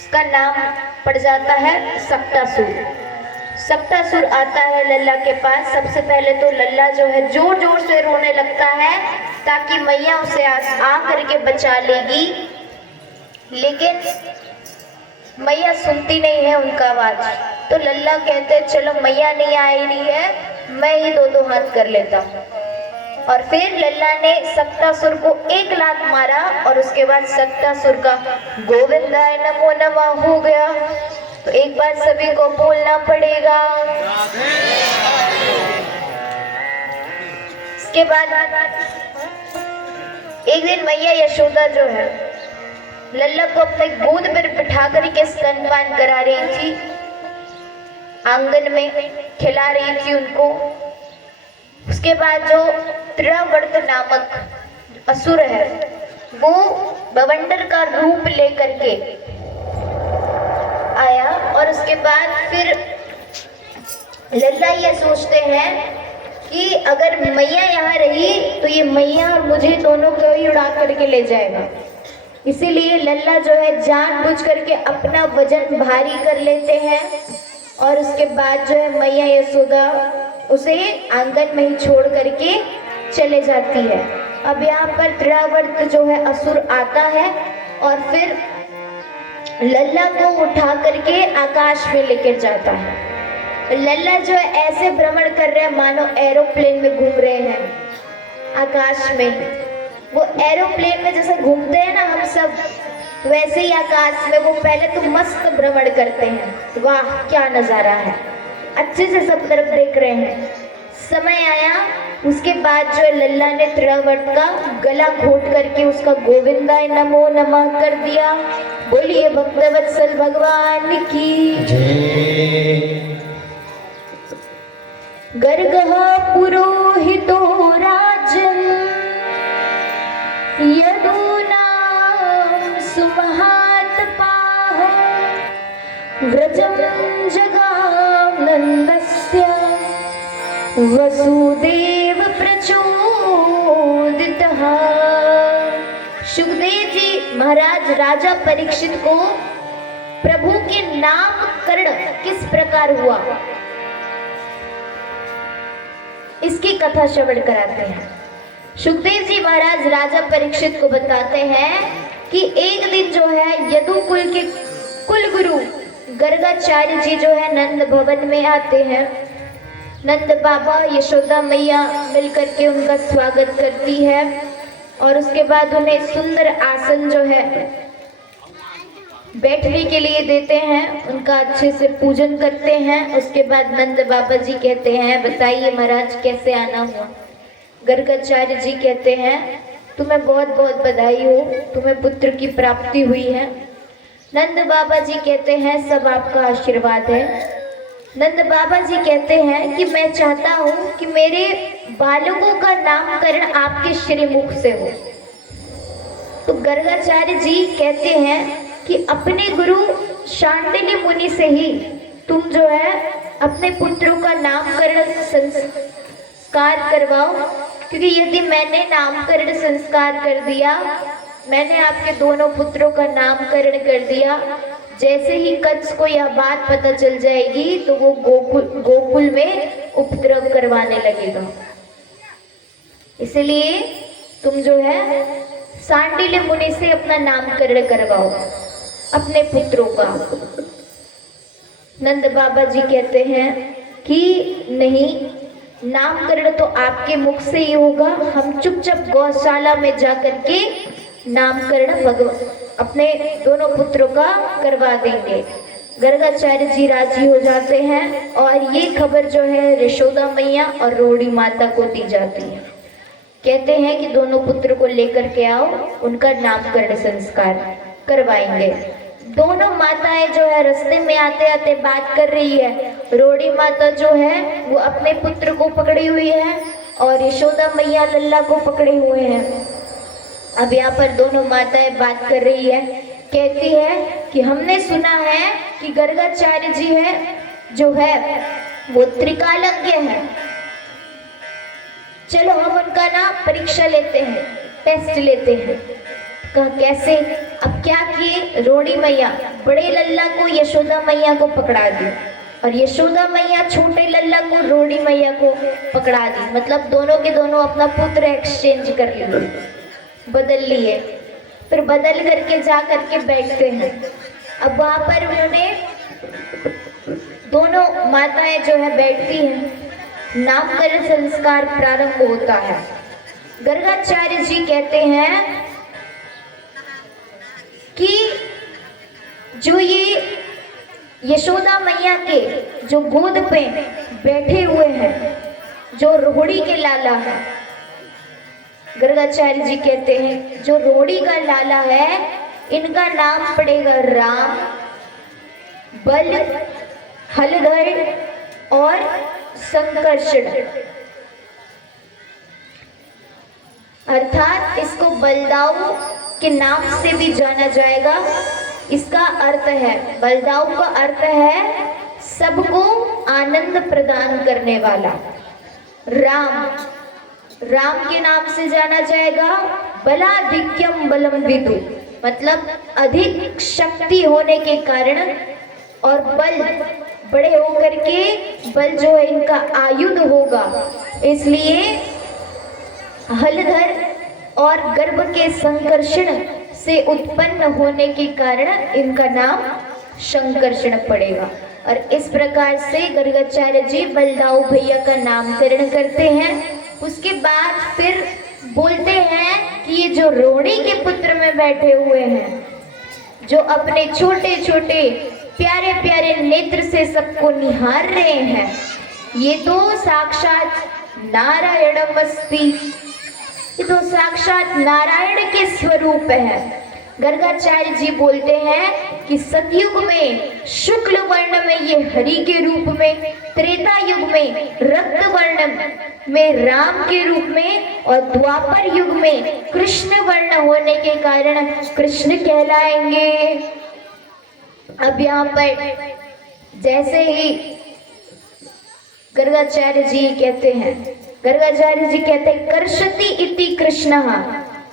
उसका नाम पड़ जाता है सक्टासुर। सक्टासुर आता है लल्ला के पास। सबसे पहले तो लल्ला जो है जोर जोर से रोने लगता है ताकि मैया उसे आ करके बचा लेगी, लेकिन मैया सुनती नहीं है उनका आवाज। तो लल्ला कहते हैं चलो मैया नहीं आ रही है, मैं ही दो हाथ कर लेता हूँ। और फिर लल्ला ने सक्टासुर को 1 लात मारा और उसके बाद सक्टासुर का गोविंदाय नमो नमः हो गया। तो एक बार सभी को बोलना पड़ेगा। इसके बाद एक दिन मैया यशोदा जो है लल्ला को अपने गोद पर बिठा करके स्तनपान करा रही थी, आंगन में खिला रही थी उनको। उसके बाद जो त्रिरावर्त नामक असुर है वो बवंडर का रूप लेकर के आया और उसके बाद फिर लल्ला ये सोचते हैं कि अगर मैया यहाँ रही तो ये मैया और मुझे दोनों को ही उड़ा करके ले जाएगा। इसीलिए लल्ला जो है जानबूझ करके अपना वजन भारी कर लेते हैं और उसके बाद जो है मैया यशोदा उसे आंगन में ही छोड़ करके चले जाती है। अब यहाँ पर त्रिरावर्त जो है असुर आता है और फिर लल्ला को उठा करके आकाश में लेकर जाता है। लल्ला जो है ऐसे भ्रमण कर रहे हैं मानो एरोप्लेन में घूम रहे हैं आकाश में। वो एरोप्लेन में जैसे घूमते हैं ना हम सब, वैसे ही आकाश में वो पहले तो मस्त भ्रमण करते हैं। वाह क्या नजारा है, अच्छे से सब तरफ देख रहे हैं। समय आया उसके बाद जो है लल्ला ने त्रिरावर्त का गला घोट करके उसका गोविंदाय नमो नमः कर दिया। बोलिए भक्तवत्सल भगवान की जय। गर्गः पुरोहितो राजन् यदूनां सुमहात्पाः व्रजं जगानन्दस्य वसुदेव प्रचोदितः। सुखदेव जी महाराज राजा परीक्षित को प्रभु के नामकरण किस प्रकार हुआ इसकी कथा श्रवण कराते हैं। सुखदेव जी महाराज राजा परीक्षित को बताते हैं कि एक दिन जो है यदुकुल के कुलगुरु गर्गाचार्य जी जो है नंद भवन में आते हैं। नंद बाबा यशोदा मैया मिलकर के उनका स्वागत करती है और उसके बाद उन्हें सुंदर आसन जो है बैठने के लिए देते हैं, उनका अच्छे से पूजन करते हैं। उसके बाद नंद बाबा जी कहते हैं बताइए महाराज कैसे आना हुआ। गर्गाचार्य जी कहते हैं तुम्हें बहुत बहुत बधाई हो, तुम्हें पुत्र की प्राप्ति हुई है। नंद बाबा जी कहते हैं सब आपका आशीर्वाद है। नंद बाबा जी कहते हैं कि मैं चाहता हूँ कि मेरे बालकों का नामकरण आपके श्रीमुख से हो। तो गर्गाचार्य जी कहते हैं कि अपने गुरु शांडिल्य मुनि से ही तुम जो है अपने पुत्रों का नामकरण संस्कार करवाओ, क्योंकि यदि मैंने नामकरण संस्कार कर दिया, मैंने आपके दोनों पुत्रों का नामकरण कर दिया, जैसे ही कंस को यह बात पता चल जाएगी तो वो गोकुल में उपद्रव करवाने लगेगा। इसलिए तुम जो है शांडिल्य मुनि से अपना नामकरण करवाओ अपने पुत्रों का। नंद बाबा जी कहते हैं कि नहीं, नामकरण तो आपके मुख से ही होगा, हम चुपचाप गौशाला में जाकर के नामकरण अपने दोनों पुत्रों का करवा देंगे। गर्गाचार्य जी राजी हो जाते हैं और ये खबर जो है यशोदा मैया और रोड़ी माता को दी जाती है। कहते हैं कि दोनों पुत्र को लेकर के आओ, उनका नामकरण संस्कार करवाएंगे। दोनों माताएं जो है रास्ते में आते आते बात कर रही है। रोड़ी माता जो है वो अपने पुत्र को पकड़ी हुई है और यशोदा मैया लल्ला को पकड़े हुए हैं। अब यहाँ पर दोनों माताएं बात कर रही है। कहती है कि हमने सुना है कि गर्गाचार्य जी है जो है वो त्रिकालज्ञ है, चलो हम उनका ना परीक्षा लेते हैं, टेस्ट लेते हैं। कहा कैसे? अब क्या किए रोड़ी मैया बड़े लल्ला को यशोदा मैया को पकड़ा दी और यशोदा मैया छोटे लल्ला को रोड़ी मैया को पकड़ा दी। मतलब दोनों के दोनों अपना पुत्र एक्सचेंज कर लिए, बदल लिए। फिर बदल करके जा करके बैठते हैं। अब वहां पर उन्होंने दोनों माताएं जो है बैठती हैं, नामकरण संस्कार प्रारंभ होता है। गर्गाचार्य जी कहते हैं कि जो ये यशोदा मैया के जो गोद पे बैठे हुए हैं, जो रोहिणी के लाला है, गर्गाचार्य जी कहते हैं जो रोहिणी का लाला है, इनका नाम पड़ेगा राम, बल, हलधर और संकर्षण। अर्थात इसको बलदाऊ के नाम से भी जाना जाएगा। इसका अर्थ है, बलदाऊ का अर्थ है सबको आनंद प्रदान करने वाला। राम, राम के नाम से जाना जाएगा बलाधिक्यम बलम विदु, मतलब अधिक शक्ति होने के कारण, और बल, बड़े होकर के बल जो है इनका आयुध होगा, इसलिए हलधर और गर्भ के संकर्षण से उत्पन्न होने के कारण इनका नाम संकर्षण पड़ेगा। और इस प्रकार से गर्गाचार्य जी बलदाऊ भैया का नामकरण करते हैं। उसके बाद फिर बोलते हैं कि ये जो रोहिणी के पुत्र में बैठे हुए हैं, जो अपने छोटे छोटे प्यारे प्यारे नेत्र से सबको निहार रहे हैं, ये तो साक्षात नारायणमस्ति, ये तो साक्षात नारायण के स्वरूप है। गर्गाचार्य जी बोलते हैं कि सतयुग में शुक्ल वर्ण में ये हरि के रूप में, त्रेता युग में रक्त वर्ण में राम के रूप में, और द्वापर युग में कृष्ण वर्ण होने के कारण कृष्ण कहलाएंगे। अब यहाँ पर जैसे ही गर्गाचार्य जी कहते हैं, गर्गाचार्य जी कहते हैं कर्षति इति कृष्ण,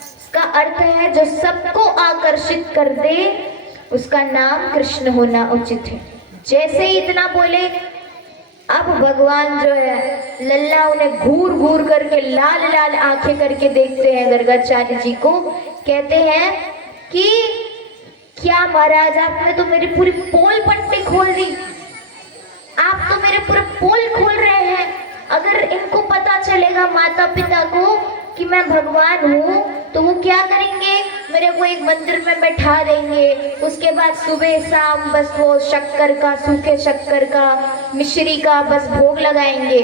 इसका अर्थ है जो सबको आकर्षित कर दे उसका नाम कृष्ण होना उचित है। जैसे ही इतना बोले, अब भगवान जो है लल्ला उन्हें घूर घूर करके लाल लाल आंखें करके देखते हैं गर्गाचार्य जी को, कहते हैं कि क्या महाराज, आपने तो मेरी पूरी पोल पट्टी खोल दी, आप तो मेरे पूरे पोल खोल रहे हैं। अगर इनको पता चलेगा माता पिता को कि मैं भगवान हूँ तो वो क्या करेंगे, मेरे को एक मंदिर में बैठा देंगे, उसके बाद सुबह शाम बस वो शक्कर का, सूखे शक्कर का, मिश्री का बस भोग लगाएंगे,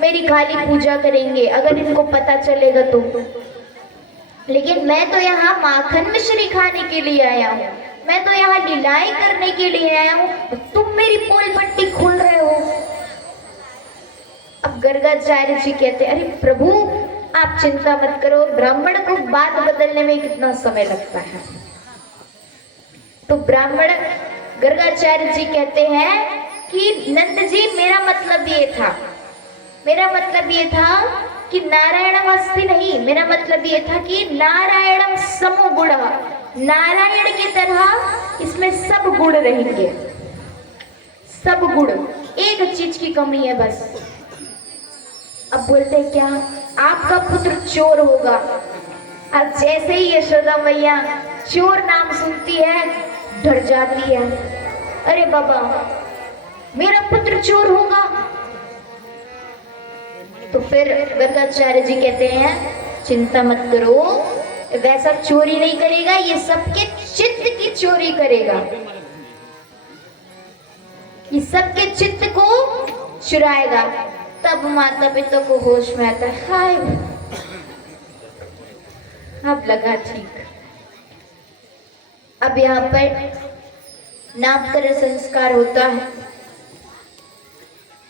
मेरी खाली पूजा करेंगे अगर इनको पता चलेगा तो। लेकिन मैं तो यहाँ माखन मिश्री खाने के लिए आया हूँ, मैं तो यहाँ लीलाएं करने के लिए आया हूँ, तुम मेरी पोल पट्टी खोल रहे हो। अब गर्गाचार्य जी कहते, अरे प्रभु आप चिंता मत करो, ब्राह्मण को बात बदलने में कितना समय लगता है। तो ब्राह्मण गर्गाचार्य जी कहते हैं कि नंद जी मेरा मतलब ये था, मेरा मतलब ये था कि नारायणम अस्ति नहीं, मेरा मतलब ये था कि नारायणम समो गुण, नारायण की तरह इसमें सब गुण रहेंगे, सब गुण, एक चीज की कमी है बस। अब बोलते क्या, आपका पुत्र चोर होगा। अब जैसे ही यशोदा मैया चोर नाम सुनती है डर जाती है, अरे बाबा मेरा पुत्र चोर होगा। तो फिर गर्गाचार्य जी कहते हैं चिंता मत करो, वैसा चोरी नहीं करेगा, ये सबके चित्त की चोरी करेगा, ये सबके चित्त को चुराएगा। तब माता पिता को होश में आता है, हाय अब लगा ठीक। अब यहाँ पर नामकरण संस्कार होता है।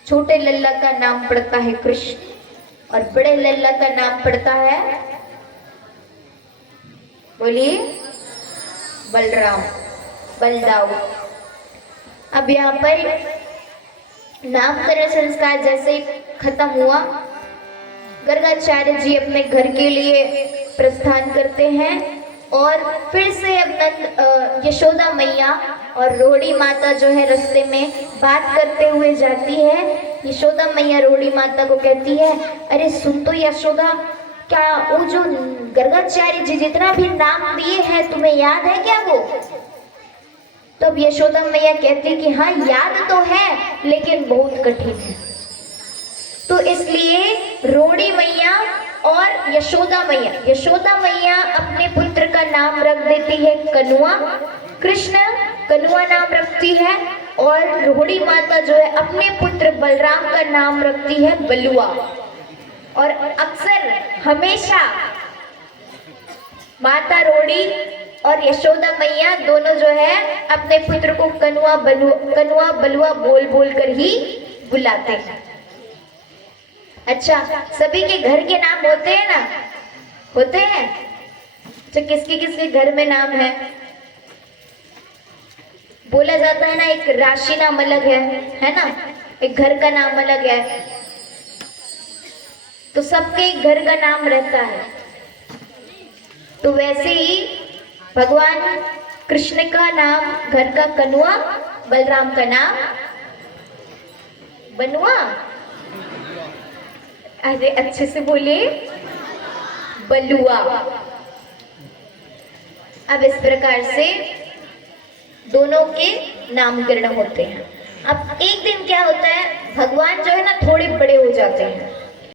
छोटे लल्ला का नाम पड़ता है कृष्ण और बड़े लल्ला का नाम पड़ता है, बोलिए, बलराम, बलदाऊ। अब यहाँ पर नामकरण संस्कार जैसे खत्म हुआ, गर्गाचार्य जी अपने घर के लिए प्रस्थान करते हैं और फिर से अब यशोदा मैया और रोहिणी माता जो है रास्ते में बात करते हुए जाती है। यशोदा मैया रोहिणी माता को कहती है, अरे सुन तो यशोदा, क्या वो जो गर्गाचार्य जी जितना भी नाम दिए हैं तुम्हें याद है क्या वो? तो अब यशोदा मैया कहती कि हाँ याद तो है लेकिन बहुत कठिन है। तो इसलिए रोहिणी मैया और यशोदा मैया अपने पुत्र का नाम रख देती है कनुआ, कृष्ण कनुआ नाम रखती है, और रोहिणी माता जो है अपने पुत्र बलराम का नाम रखती है बलुआ। और अक्सर हमेशा माता रोहिणी और यशोदा मैया दोनों जो है अपने पुत्र को कनुआ बलुआ बोल बोल कर ही बुलाते हैं। अच्छा, सभी के घर के नाम होते हैं ना? होते हैं। तो किसके किसके घर में नाम है? बोला जाता है ना, एक राशि नाम अलग है ना, एक घर का नाम अलग है। तो सबके घर का नाम रहता है। तो वैसे ही भगवान कृष्ण का नाम घर का कनुआ, बलराम का नाम बनुआ। अरे अच्छे से बोलिए, बलुआ। अब इस प्रकार से दोनों के नामकरण होते हैं। अब एक दिन क्या होता है, भगवान जो है ना थोड़े बड़े हो जाते हैं।